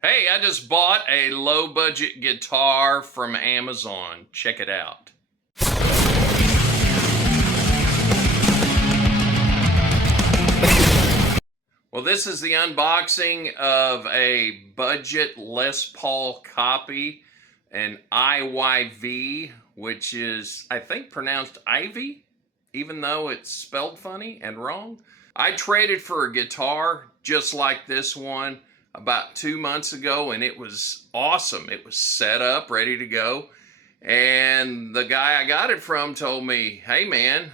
Hey, I just bought a low budget guitar from Amazon. Check it out. Well, this is the unboxing of a budget Les Paul copy, an IYV, which is, I think, pronounced Ivy, even though it's spelled funny and wrong. I traded for a guitar just like this one about 2 months ago, and it was awesome. It was set up, ready to go. And the guy I got it from told me, hey man,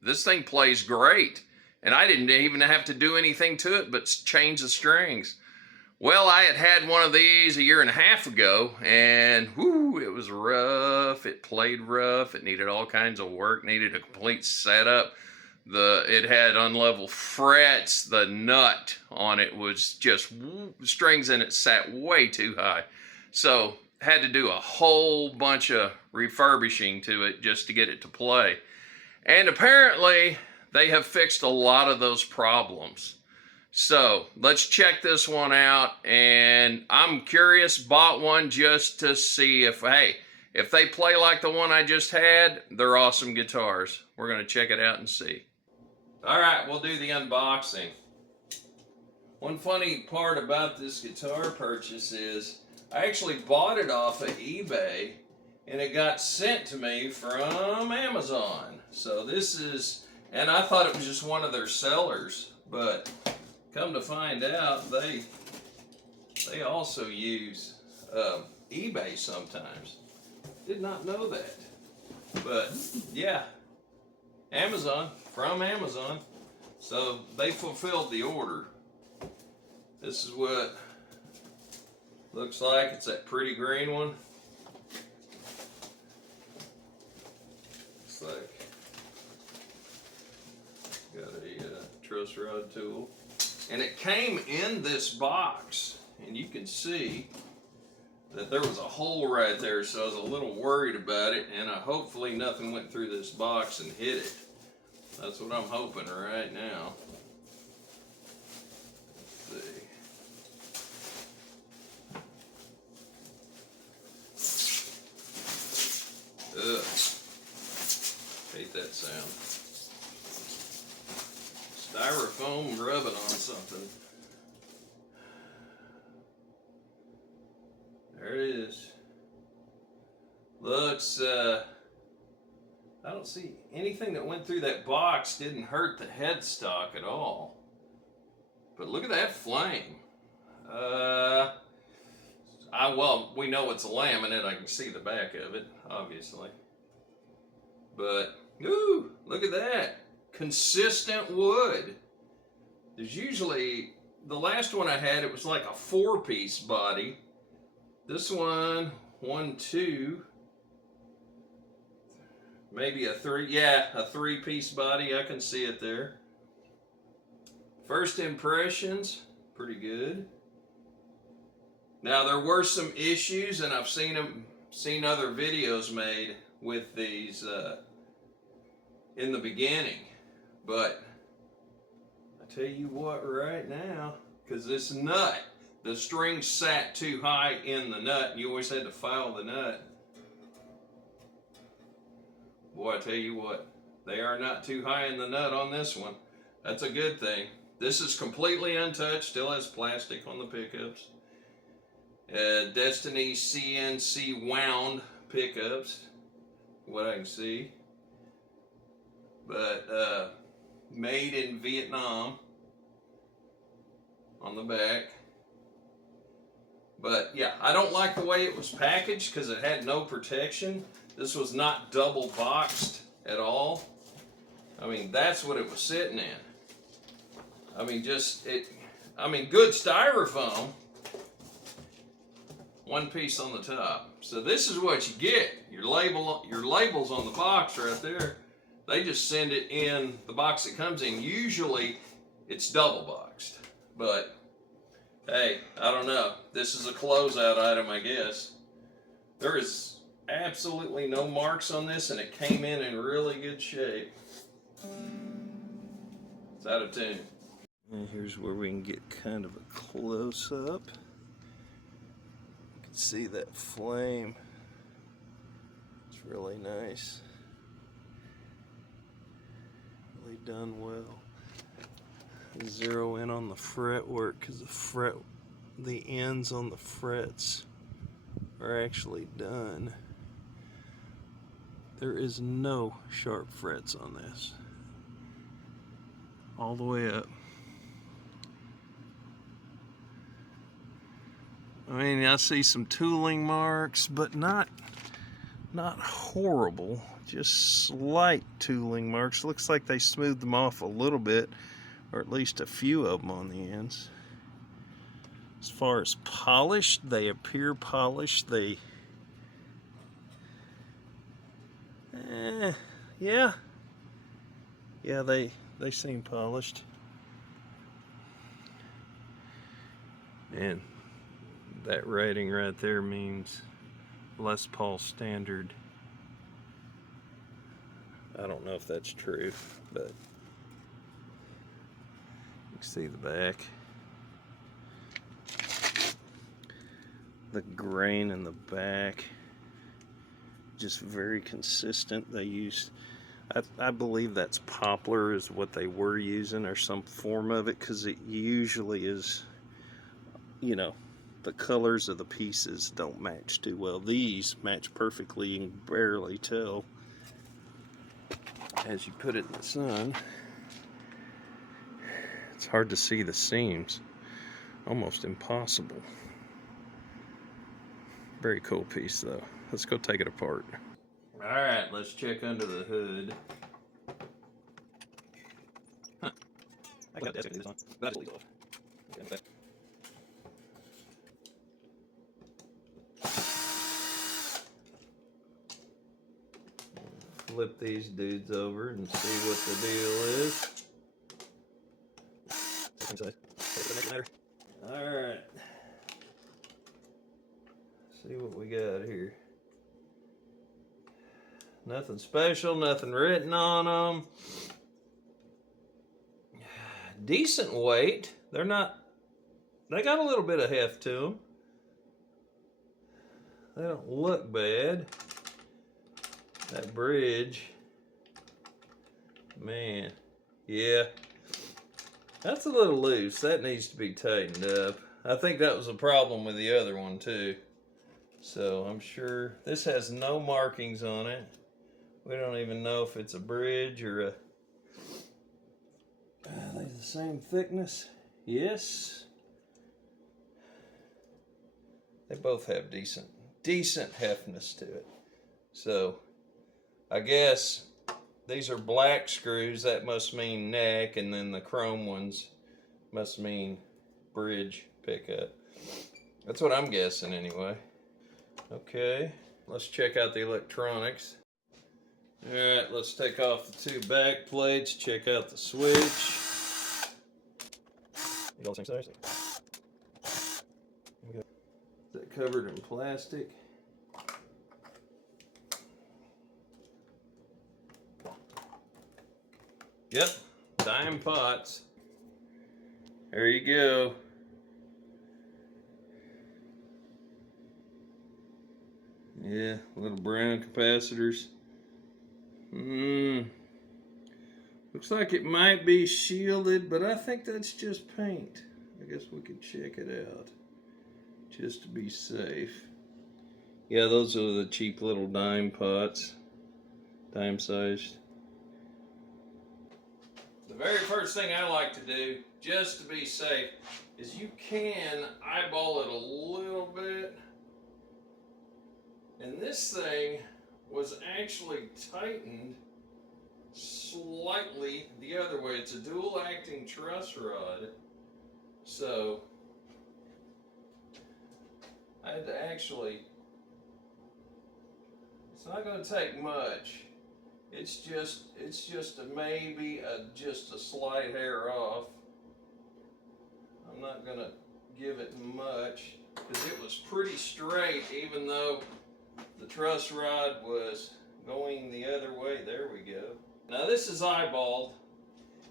this thing plays great. And I didn't even have to do anything to it but change the strings. Well, I had one of these a year and a half ago, and whoo, it was rough. It played rough. It needed all kinds of work, needed a complete setup. It had unlevel frets. The nut on it was just, strings in it sat way too high. So had to do a whole bunch of refurbishing to it just to get it to play. And apparently they have fixed a lot of those problems. So let's check this one out. And I'm curious, bought one just to see if, hey, if they play like the one I just had, they're awesome guitars. We're going to check it out and see. All right, we'll do the unboxing. One funny part about this guitar purchase is I actually bought it off of eBay and it got sent to me from Amazon. So this is, and I thought it was just one of their sellers, but come to find out they also use eBay sometimes. Did not know that. But yeah, Amazon, from Amazon. So they fulfilled the order. This is what looks like. It's that pretty green one. Looks like got a truss rod tool. And it came in this box. And you can see that there was a hole right there, so I was a little worried about it, and hopefully nothing went through this box and hit it. That's what I'm hoping right now. Let's see. Ugh. Hate that sound. Styrofoam rubbing on something. There it is. Looks, I don't see anything that went through that box. Didn't hurt the headstock at all. But look at that flame. Well, we know it's a laminate. I can see the back of it, obviously. But, ooh, look at that. Consistent wood. There's usually, the last one I had, it was like a 4-piece body. This one, 1, 2, maybe a 3, yeah, a 3-piece body. I can see it there. First impressions, pretty good. Now there were some issues, and I've seen other videos made with these in the beginning, but I tell you what, right now, because this nut, the string sat too high in the nut, and you always had to file the nut. Boy, I tell you what, they are not too high in the nut on this one. That's a good thing. This is completely untouched, still has plastic on the pickups. Destiny CNC wound pickups, what I can see. But made in Vietnam on the back. But yeah, I don't like the way it was packaged because it had no protection. This was not double boxed at all. I mean, that's what it was sitting in. I mean, good styrofoam. 1 piece on the top. So this is what you get. Your labels on the box right there. They just send it in the box it comes in. Usually it's double boxed, but hey, I don't know. This is a closeout item, I guess. There is absolutely no marks on this, and it came in really good shape. It's out of tune. And here's where we can get kind of a close-up. see that flame. It's really nice. Really done well. Zero in on the fretwork because the ends on the frets are actually done. There is no sharp frets on this. All the way up. I mean, I see some tooling marks, but not horrible. Just slight tooling marks. Looks like they smoothed them off a little bit, or at least a few of them on the ends. As far as polished, they appear polished. Yeah, they seem polished. And that rating right there means Les Paul standard. I don't know if that's true, but you can see the back. The grain in the back, just very consistent. They use, I believe that's poplar is what they were using, or some form of it, because it usually is, you know, the colors of the pieces don't match too well. These match perfectly. You can barely tell as you put it in the sun. It's hard to see the seams, almost impossible. Very cool piece though. Let's go take it apart. All right, let's check under the hood. Huh. I got this on. That's off. Okay, flip these dudes over and see what the deal is. Alright. See what we got here. Nothing special, nothing written on them. Decent weight. They got a little bit of heft to them. They don't look bad. That bridge, man, yeah, that's a little loose. That needs to be tightened up. I think that was a problem with the other one too. So I'm sure this has no markings on it. We don't even know if it's a bridge or a... Are they the same thickness? Yes. They both have decent heftness to it. So I guess these are black screws. That must mean neck, and then the chrome ones must mean bridge pickup. That's what I'm guessing anyway. Okay, let's check out the electronics. All right, let's take off the two back plates, check out the switch. You got the same size? Okay. Is that covered in plastic? Yep, dime pots. There you go. Yeah, little brown capacitors. Looks like it might be shielded, but I think that's just paint. I guess we could check it out just to be safe. Yeah, those are the cheap little dime pots, dime sized. The very first thing I like to do, just to be safe, is you can eyeball it a little bit. And this thing was actually tightened slightly the other way. It's a dual acting truss rod. So I had to actually, it's not going to take much. It's just maybe just a slight hair off. I'm not going to give it much because it was pretty straight, even though the truss rod was going the other way. There we go. Now this is eyeballed.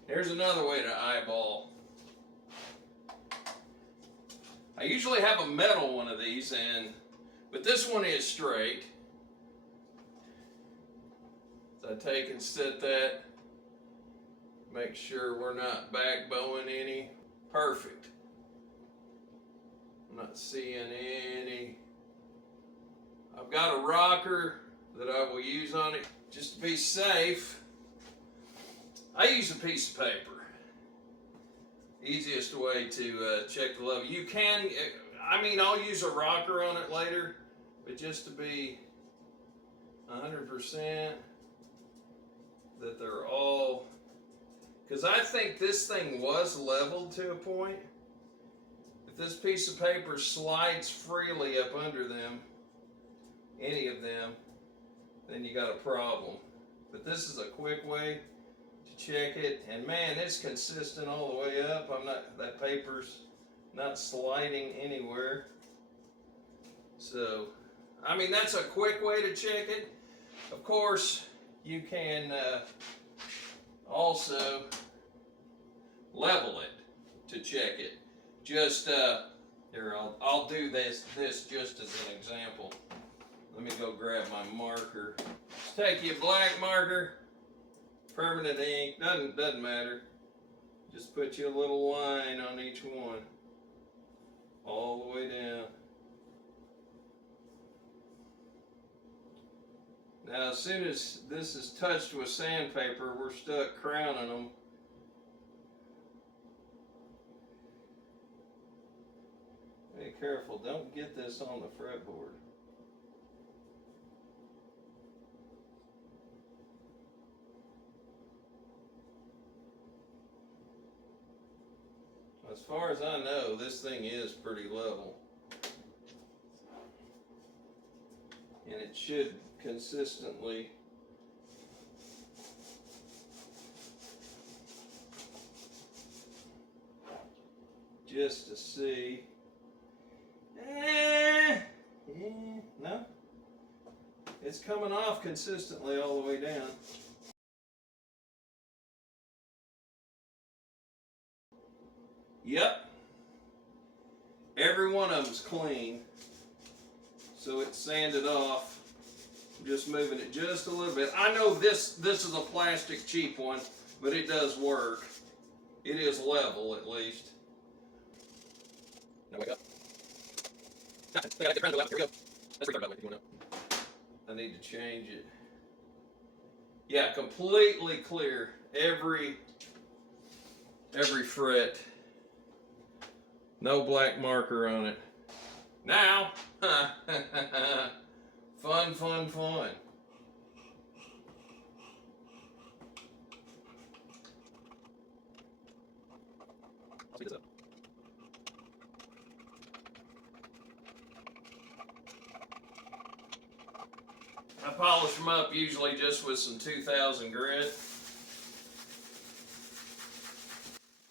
Here's another way to eyeball. I usually have a metal one of these, and But this one is straight. So I take and set that. Make sure we're not backbowing any. Perfect. I'm not seeing any. I've got a rocker that I will use on it just to be safe. I use a piece of paper. Easiest way to check the level. You can, I mean, I'll use a rocker on it later, but just to be 100% that they're all, because I think this thing was leveled to a point. If this piece of paper slides freely up under them, any of them, then you got a problem. But this is a quick way to check it, and man, it's consistent all the way up. That paper's not sliding anywhere. So, I mean, that's a quick way to check it. Of course, you can also level it to check it. Just here, I'll do this just as an example. Let me go grab my marker. Just take you a black marker, permanent ink, doesn't matter. Just put you a little line on each one, all the way down. Now, as soon as this is touched with sandpaper, we're stuck crowning them. Be careful, don't get this on the fretboard. As far as I know, this thing is pretty level. And it should consistently just to see. No. It's coming off consistently all the way down. Yep. Every one of them's clean. So it's sanded off. I'm just moving it just a little bit. I know this is a plastic cheap one, but it does work. It is level at least. Now wake up. Here we go. Let's restart that way if you want to. I need to change it. Yeah, completely clear. Every fret. No black marker on it. Now, fun. I'll speed this up. I polish them up usually just with some 2000 grit.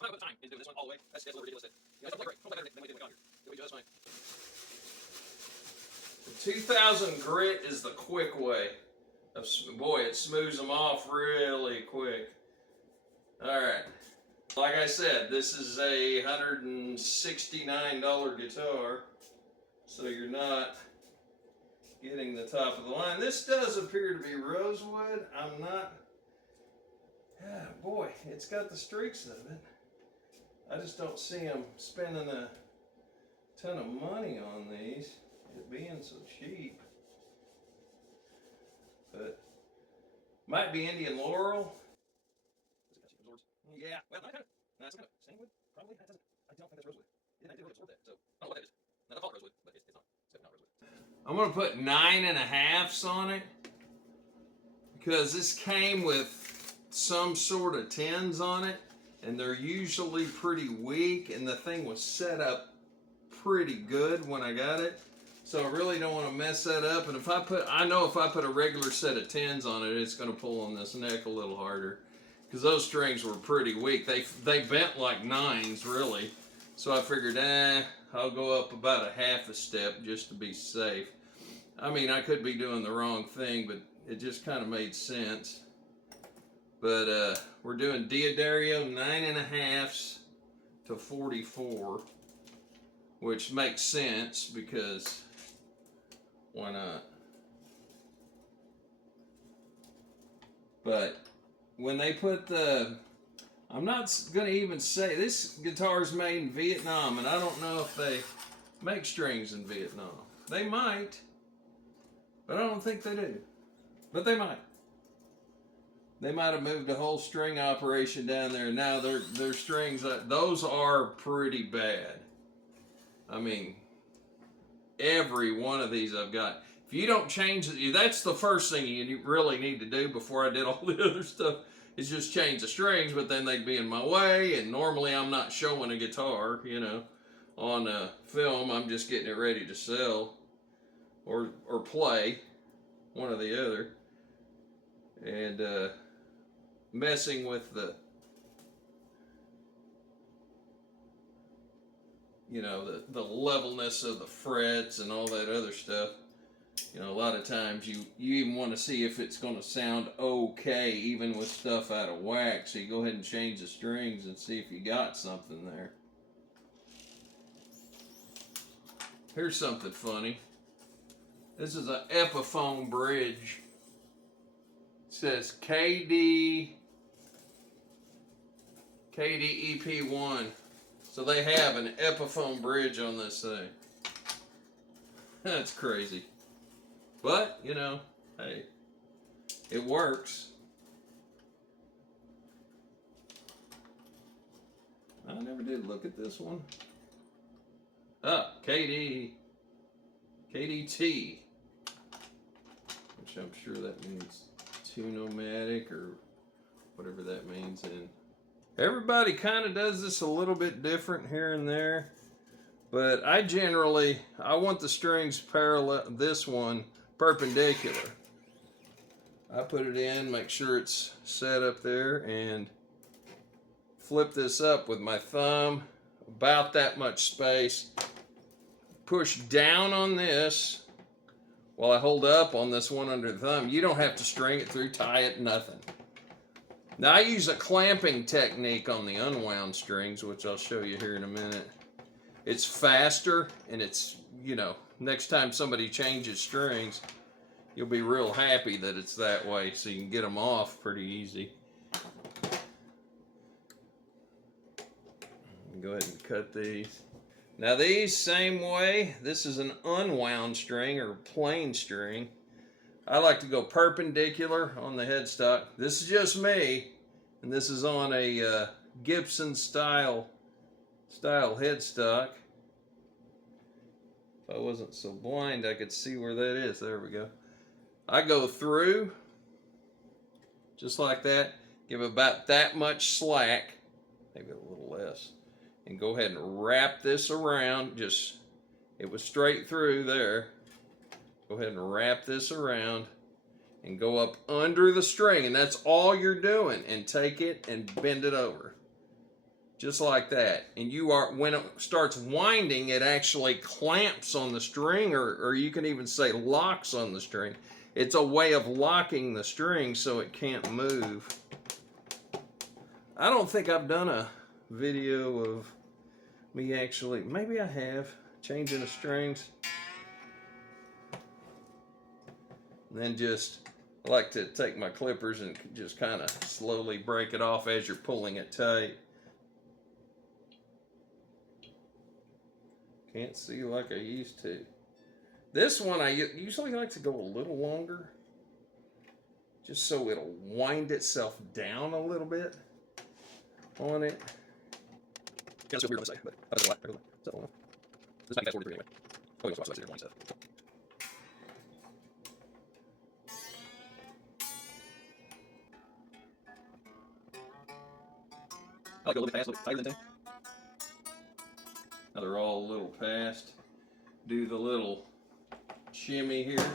I'm not going to put time into this one all the way. That's a little ridiculous. You know, don't play better than we did on here. It'll be just fine. The 2000 grit is the quick way. Boy, it smooths them off really quick. Alright. Like I said, this is a $169 guitar. So you're not getting the top of the line. This does appear to be rosewood. I'm not. Boy, it's got the streaks of it. I just don't see them spending a ton of money on these, it being so cheap. But might be Indian Laurel. Yeah, well, not kind of. No, it's kind of sandwood. Probably. I don't think that's rosewood. Yeah, I didn't really absorb that. So I don't know what that is. No, that's all rosewood, but it's not. It's not rosewood. I'm gonna put 9.5s on it because this came with some sort of 10s on it, and they're usually pretty weak, and the thing was set up pretty good when I got it. So I really don't want to mess that up. And I know if I put a regular set of 10s on it, it's going to pull on this neck a little harder. Because those strings were pretty weak. They bent like 9s, really. So I figured, I'll go up about a half a step just to be safe. I mean, I could be doing the wrong thing, but it just kind of made sense. But we're doing Diodario 9.5s to 44, which makes sense because Why not? But when they put the, I'm not going to even say, this guitar is made in Vietnam, and I don't know if they make strings in Vietnam. They might, but I don't think they do. But they might. They might have moved a whole string operation down there. Now their strings, those are pretty bad. I mean, every one of these I've got. If you don't change it, that's the first thing you really need to do before I did all the other stuff, is just change the strings, but then they'd be in my way, and normally I'm not showing a guitar, you know, on film. I'm just getting it ready to sell or play, one or the other. And messing with the, you know, the levelness of the frets and all that other stuff. You know, a lot of times you even want to see if it's going to sound okay, even with stuff out of whack. So you go ahead and change the strings and see if you got something there. Here's something funny. This is an Epiphone bridge. It says KDEP1. So they have an Epiphone bridge on this thing. That's crazy. But, you know, hey, it works. I never did look at this one. Ah, KDT, which I'm sure that means tune-o-matic or whatever that means. And everybody kind of does this a little bit different here and there. But I want the strings parallel, this one perpendicular. I put it in, make sure it's set up there, and flip this up with my thumb, about that much space. Push down on this while I hold up on this one under the thumb. You don't have to string it through, tie it, nothing. Now I use a clamping technique on the unwound strings, which I'll show you here in a minute. It's faster, and it's, you know, next time somebody changes strings, you'll be real happy that it's that way, so you can get them off pretty easy. Go ahead and cut these. Now these, same way, this is an unwound string or plain string. I like to go perpendicular on the headstock. This is just me, and this is on a Gibson style headstock. If I wasn't so blind, I could see where that is. There we go. I go through, just like that, give about that much slack, maybe a little less, and go ahead and wrap this around. It was straight through there. Go ahead and wrap this around and go up under the string, and that's all you're doing, and take it and bend it over. Just like that. And when it starts winding, it actually clamps on the string, or you can even say locks on the string. It's a way of locking the string so it can't move. I don't think I've done a video of me actually, maybe I have, changing the strings. And then I like to take my clippers and just kind of slowly break it off as you're pulling it tight. Can't see like I used to. This one I usually like to go a little longer, just so it'll wind itself down a little bit on it. Kind of so weird to say, but I don't know why. This is not fast 43 anyway. Oh, it's watch wind stuff. I like to go a little bit fast, a little tighter than thing. Now they're all a little past. Do the little shimmy here.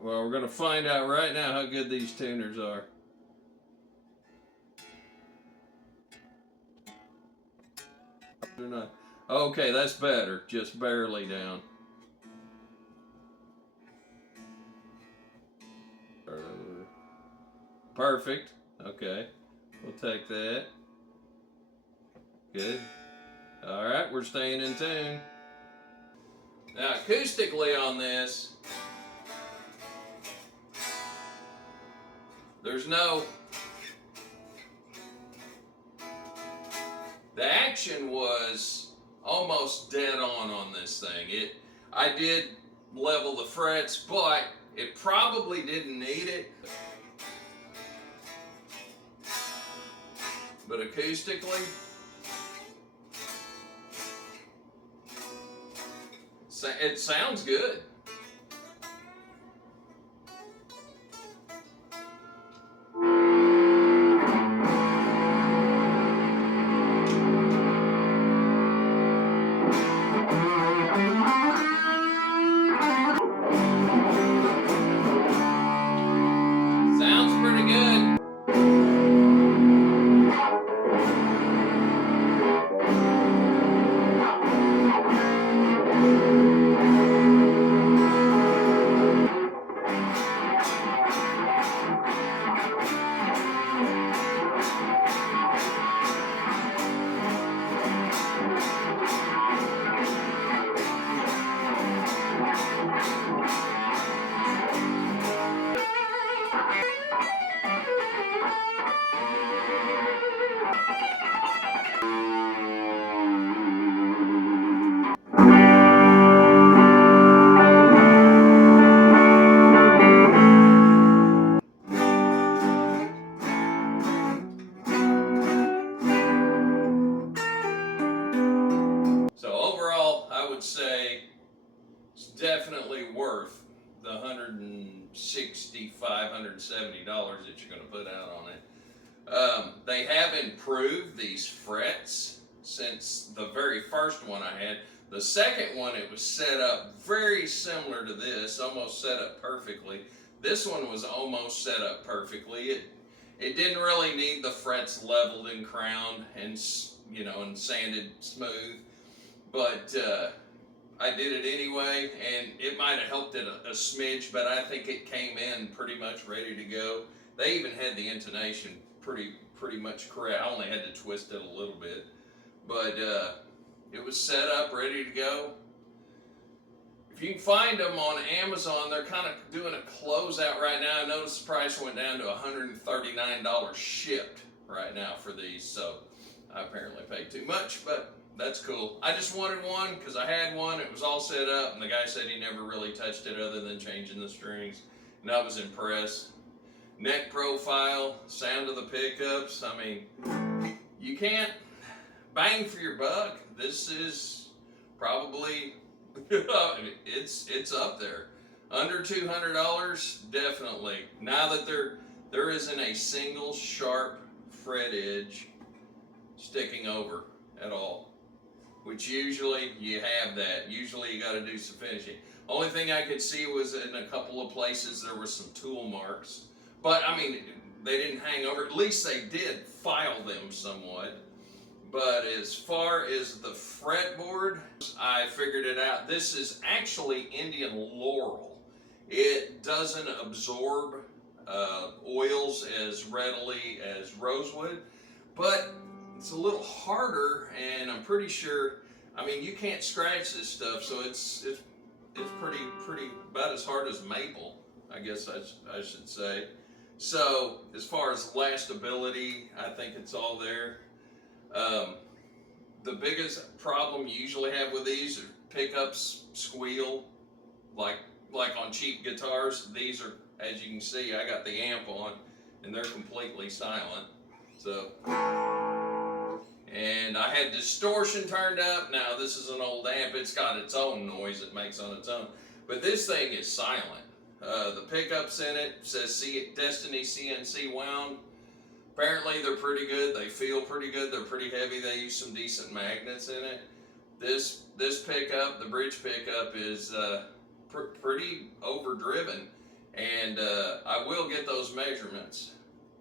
Well, we're going to find out right now how good these tuners are. They're not. Okay, that's better. Just barely down. Perfect. Okay, we'll take that. Good. All right, we're staying in tune. Now, acoustically on this, there's no... The action was almost dead on this thing. I did level the frets, but it probably didn't need it. But acoustically, it sounds good. Sounds pretty good. So overall, I would say it's definitely worth the $165, $170 that you're going to put out on it. They have improved these frets since the very first one I had. The second one, it was set up very similar to this, almost set up perfectly. This one was almost set up perfectly. It didn't really need the frets leveled and crowned and, you know, and sanded smooth, but I did it anyway, and it might have helped it a smidge, but I think it came in pretty much ready to go. They even had the intonation pretty much correct. I only had to twist it a little bit, but it was set up, ready to go. If you can find them on Amazon, they're kind of doing a closeout right now. I noticed the price went down to $139 shipped right now for these, so I apparently paid too much, but that's cool. I just wanted one because I had one. It was all set up, and the guy said he never really touched it other than changing the strings, and I was impressed. Neck profile, sound of the pickups. I mean, you can't bang for your buck. This is probably it's up there. Under $200, definitely. Now that there isn't a single sharp fret edge sticking over at all, which usually you have that. Usually you got to do some finishing. Only thing I could see was in a couple of places there were some tool marks, but I mean they didn't hang over. At least they did file them somewhat. But as far as the fretboard, I figured it out. This is actually Indian laurel. It doesn't absorb oils as readily as rosewood, but it's a little harder, and I'm pretty sure, I mean, you can't scratch this stuff, so it's pretty about as hard as maple, I guess I should say. So as far as lastability, I think it's all there. The biggest problem you usually have with these are pickups squeal, like on cheap guitars. These are, as you can see, I got the amp on, and they're completely silent. So, and I had distortion turned up. Now this is an old amp. It's got its own noise it makes on its own, but this thing is silent. The pickups in it says Destiny CNC wound. Apparently they're pretty good. They feel pretty good. They're pretty heavy. They use some decent magnets in it. This pickup, the bridge pickup, is pretty overdriven, and I will get those measurements.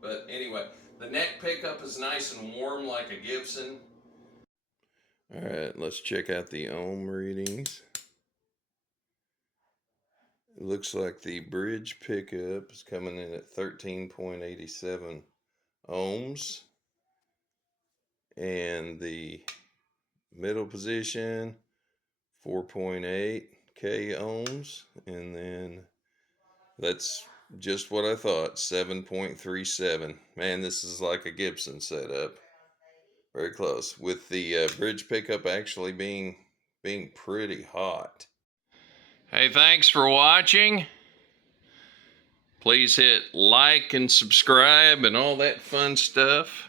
But anyway, the neck pickup is nice and warm like a Gibson. All right, let's check out the ohm readings. It looks like the bridge pickup is coming in at 13.87 ohms. and the middle position 4.8 k ohms, and then that's just what I thought, 7.37. Man, this is like a Gibson setup. Very close, with the bridge pickup actually being pretty hot. Hey, thanks for watching. Please hit like and subscribe and all that fun stuff.